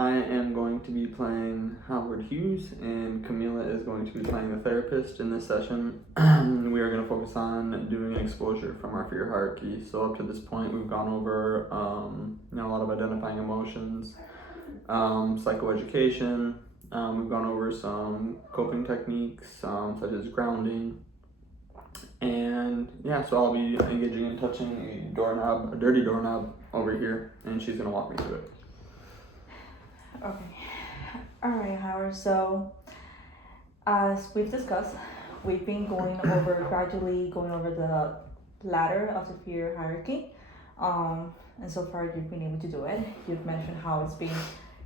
I am going to be playing Howard Hughes, and Camila is going to be playing the therapist in this session. We are going to focus on doing an exposure from our fear hierarchy. So up to this point, we've gone over a lot of identifying emotions, psychoeducation. We've gone over some coping techniques, such as grounding. And yeah, so I'll be engaging in touching a dirty doorknob over here, and she's going to walk me through it. Okay. Alright, Howard. So, as we've discussed, we've been gradually going over the ladder of the fear hierarchy. And so far, you've been able to do it. You've mentioned how it's been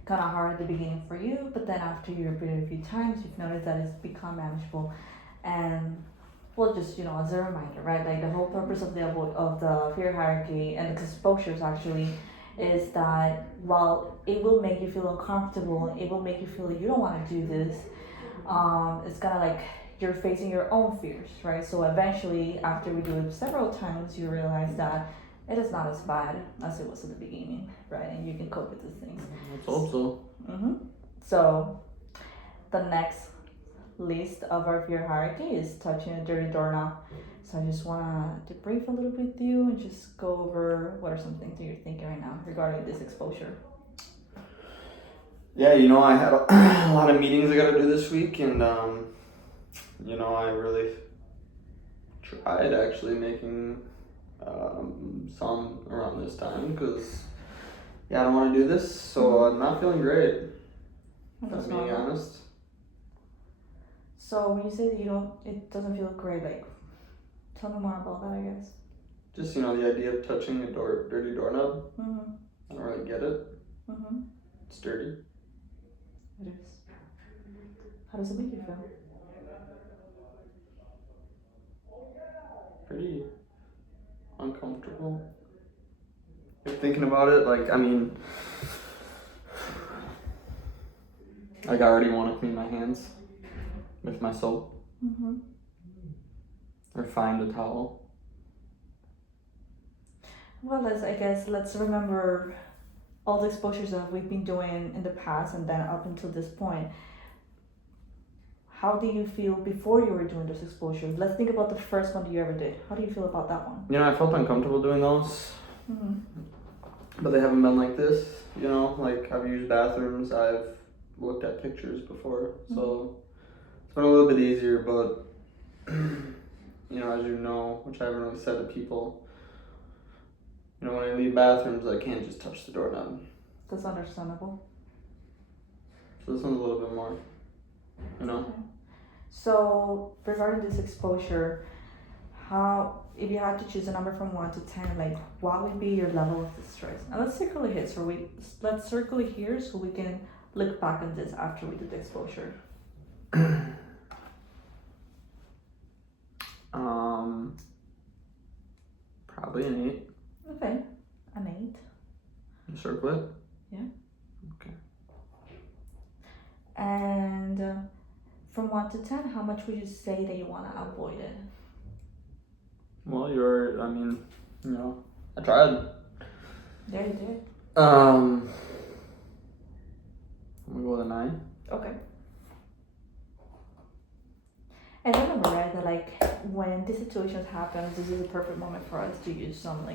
kind of hard at the beginning for you, but then after you repeat it a few times, you've noticed that it's become manageable. And well, just as a reminder, right? Like the whole purpose of the fear hierarchy and the exposures actually is that while it will make you feel uncomfortable, it will make you feel like you don't want to do this. It's kind of like you're facing your own fears, right? So eventually, after we do it several times, you realize that it is not as bad as it was at the beginning, right? And you can cope with these things. Let's hope so. So the next list of our fear hierarchy is touching a dirty doorknob. So I just want to debrief a little bit with you and just go over what are some things that you're thinking right now regarding this exposure. Yeah, I had a lot of meetings I got to do this week, and I really tried actually making some around this time because I don't want to do this, so I'm not feeling great. If I'm being honest. So when you say that it doesn't feel great, like, tell me more about that, I guess. Just, the idea of touching a dirty doorknob. I don't really get it. It's dirty. It is. How does it make you feel? Pretty uncomfortable. Like, thinking about it, I already want to clean my hands with my soap. Or find a towel. Well, let's remember all the exposures that we've been doing in the past and then up until this point. How do you feel before you were doing those exposures? Let's think about the first one that you ever did. How do you feel about that one? I felt uncomfortable doing those. But they haven't been like this. Like I've used bathrooms, I've looked at pictures before. So it's been a little bit easier, but as which I haven't really said to people, when I leave bathrooms, I can't just touch the doorknob. That's understandable. So this one's a little bit more, Okay. So regarding this exposure, if you had to choose a number from 1 to 10, like what would be your level of distress? And let's circle it here so we can look back on this after we do the exposure. Probably an 8. Okay, an 8. You circle it? Yeah. Okay. And from 1 to 10, how much would you say that you want to avoid it? Well, I tried. Yeah, you did. I'm gonna go with a 9. Okay. And remember, right, that when these situations happen, this is a perfect moment for us to use some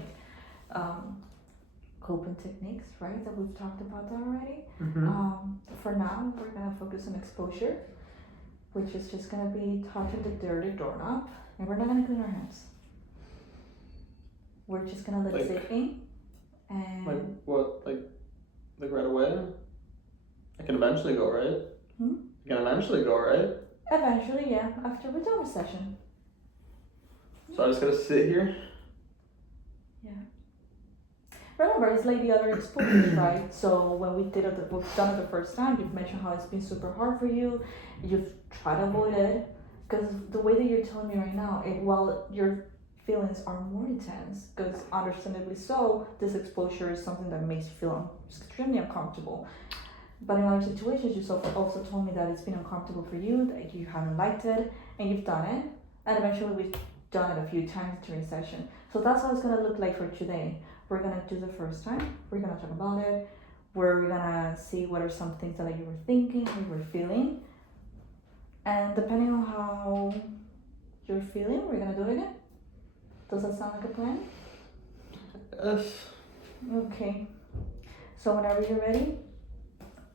coping techniques, right? That we've talked about that already. For now, we're gonna focus on exposure, which is just gonna be touching the dirty doorknob, and we're not gonna clean our hands. We're just gonna let it sit in. And like what? Like right away? I can eventually go, right? I can eventually go, right? Eventually, yeah. After we're done with session. So I just gotta sit here? Yeah. Remember, it's like the other exposures, right? So when we've done it the first time, you've mentioned how it's been super hard for you. You've tried to avoid it. Because the way that you're telling me right now, while your feelings are more intense, because understandably so, this exposure is something that makes you feel extremely uncomfortable. But in other situations, you also told me that it's been uncomfortable for you, that you haven't liked it, and you've done it. And eventually we've done it a few times during session. So that's how it's going to look like for today. We're going to do the first time. We're going to talk about it. We're going to see what are some things that you were thinking, you were feeling. And depending on how you're feeling, we're gonna do it again. Does that sound like a plan? Yes. Okay. So whenever you're ready,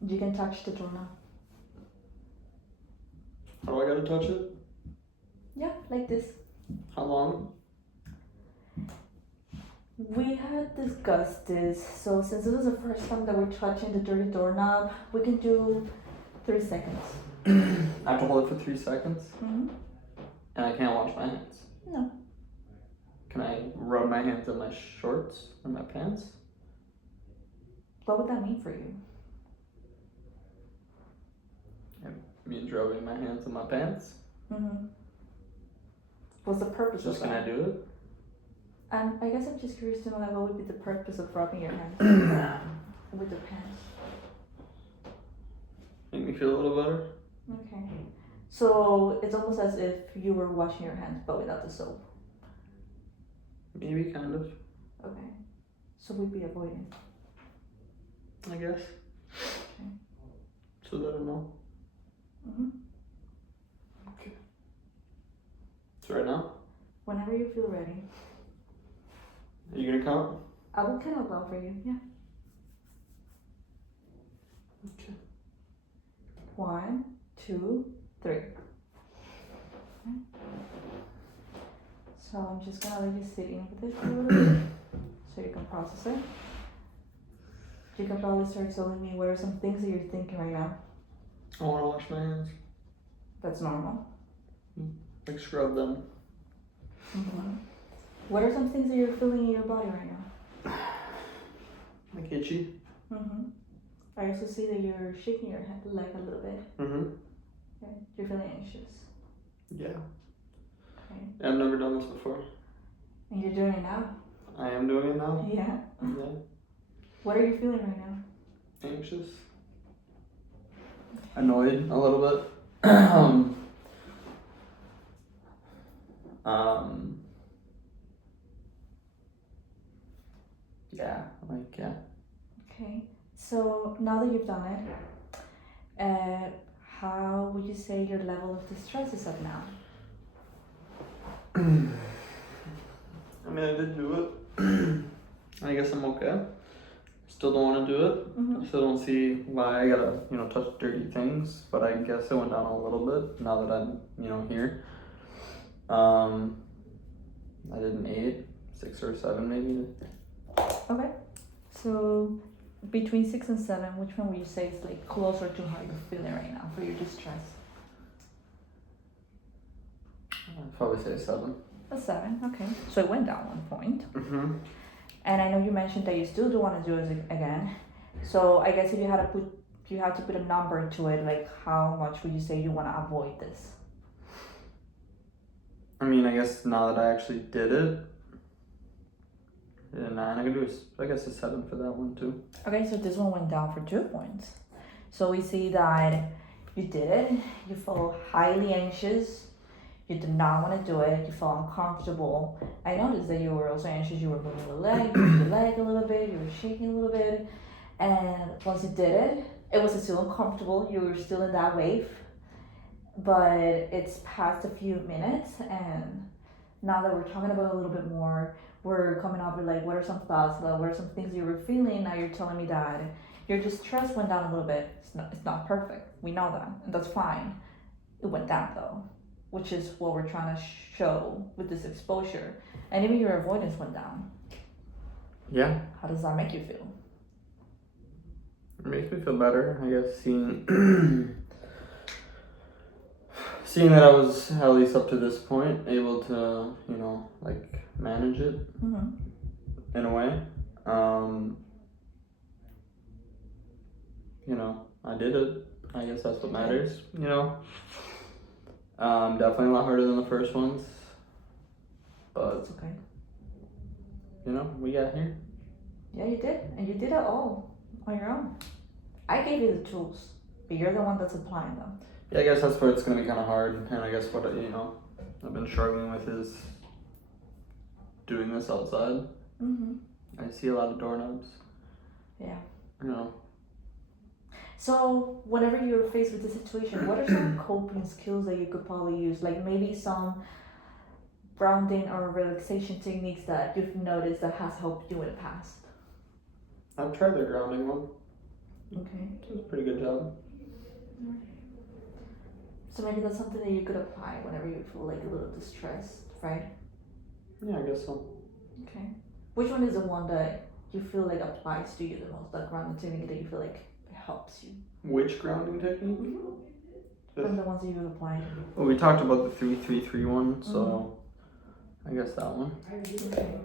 you can touch the doorknob. How do I gotta touch it? Yeah, like this. How long? We had discussed this, so since it was the first time that we're touching the dirty doorknob, we can do 3 seconds. I have to hold it for 3 seconds, Mm-hmm. and I can't wash my hands. No. Can I rub my hands in my shorts or my pants? What would that mean for you? It means rubbing my hands in my pants. Mm-hmm. What's the purpose Just of can I that? do it? I guess I'm just curious to know, like, what would be the purpose of rubbing your hands with the pants? Make me feel a little better. Okay. So it's almost as if you were washing your hands, but without the soap. Maybe, kind of. Okay. So we'd be avoiding. I guess. Okay. So that I know. Mm-hmm. Okay. So right now, Whenever you feel ready, are you gonna count? I will count down for you. Yeah. Okay. 1, 2, 3. Okay. So I'm just gonna let you sit in with it for a little bit, so you can process it. You can probably start telling me what are some things that you're thinking right now. I wanna wash my hands. That's normal. Like scrub them. Mm-hmm. What are some things that you're feeling in your body right now? Like itchy. Mm-hmm. I also see that you're shaking your head like a little bit. Mm-hmm. Okay. You're feeling anxious. Yeah. Okay. I've never done this before. And you're doing it now. I am doing it now. Yeah. Yeah. What are you feeling right now? Anxious. Annoyed a little bit. Yeah, like, yeah. Okay. So now that you've done it, how would you say your level of distress is at now? I mean, I did do it. I guess I'm okay. Still don't want to do it. Mm-hmm. Still don't see why I gotta, touch dirty things. But I guess it went down a little bit now that I'm, here. I did an 8, 6 or 7 maybe. Okay. So between 6 and 7, which one would you say is like closer to how you're feeling right now for your distress? I'd probably say 7. A 7. Okay. So it went down 1 point. Mm-hmm. And I know you mentioned that you still do want to do it again. So I guess if you had to put a number to it, like how much would you say you want to avoid this? I mean, I guess now that I actually did it, yeah, 9. I can do, I guess, a 7 for that one too. Okay, so this one went down for 2 points. So we see that you did it, you felt highly anxious, you did not want to do it, you felt uncomfortable. I noticed that you were also anxious, you were moving the leg, a little bit, you were shaking a little bit. And once you did it, it was still uncomfortable, you were still in that wave. But it's passed a few minutes, and now that we're talking about it a little bit more, we're coming up with like, what are some thoughts, what are some things you were feeling. Now you're telling me that your distress went down a little bit. It's not perfect, we know that, and that's fine. It went down though, which is what we're trying to show with this exposure. And even your avoidance went down. Yeah. How does that make you feel? It makes me feel better, I guess, seeing that I was at least up to this point able to, like manage it in a way. I did it. I guess that's what matters, Definitely a lot harder than the first ones. But It's okay. We got here. Yeah, you did. And you did it all on your own. I gave you the tools, but you're the one that's applying them. Yeah, I guess that's where it's gonna be kind of hard, and I guess what I've been struggling with is doing this outside. Mm-hmm. I see a lot of doorknobs. Yeah. So, whenever you're faced with this situation, what are some coping skills that you could probably use? Like maybe some grounding or relaxation techniques that you've noticed that has helped you in the past. I've tried the grounding one. Okay. It was a pretty good job. So maybe that's something that you could apply whenever you feel like a little distressed, right? Yeah, I guess so. Okay. Which one is the one that you feel like applies to you the most? That grounding technique that you feel like helps you? Which grounding technique? From the ones that you've applied. Well, we talked about the 3-3-3 one, so I guess that one. Okay.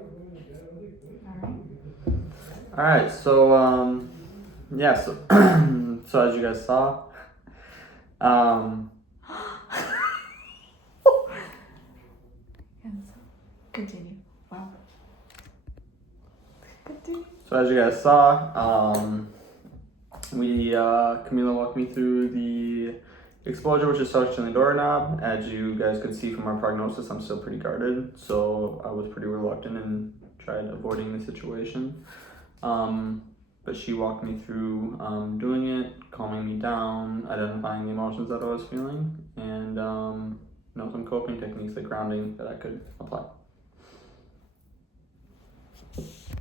All right. So yeah. So so as you guys saw, Continue. Wow. Continue. So as you guys saw, Camila walked me through the exposure, which is touching the doorknob. As you guys could see from our prognosis, I'm still pretty guarded, so I was pretty reluctant and tried avoiding the situation. But she walked me through doing it, calming me down, identifying the emotions that I was feeling, and some coping techniques like grounding that I could apply.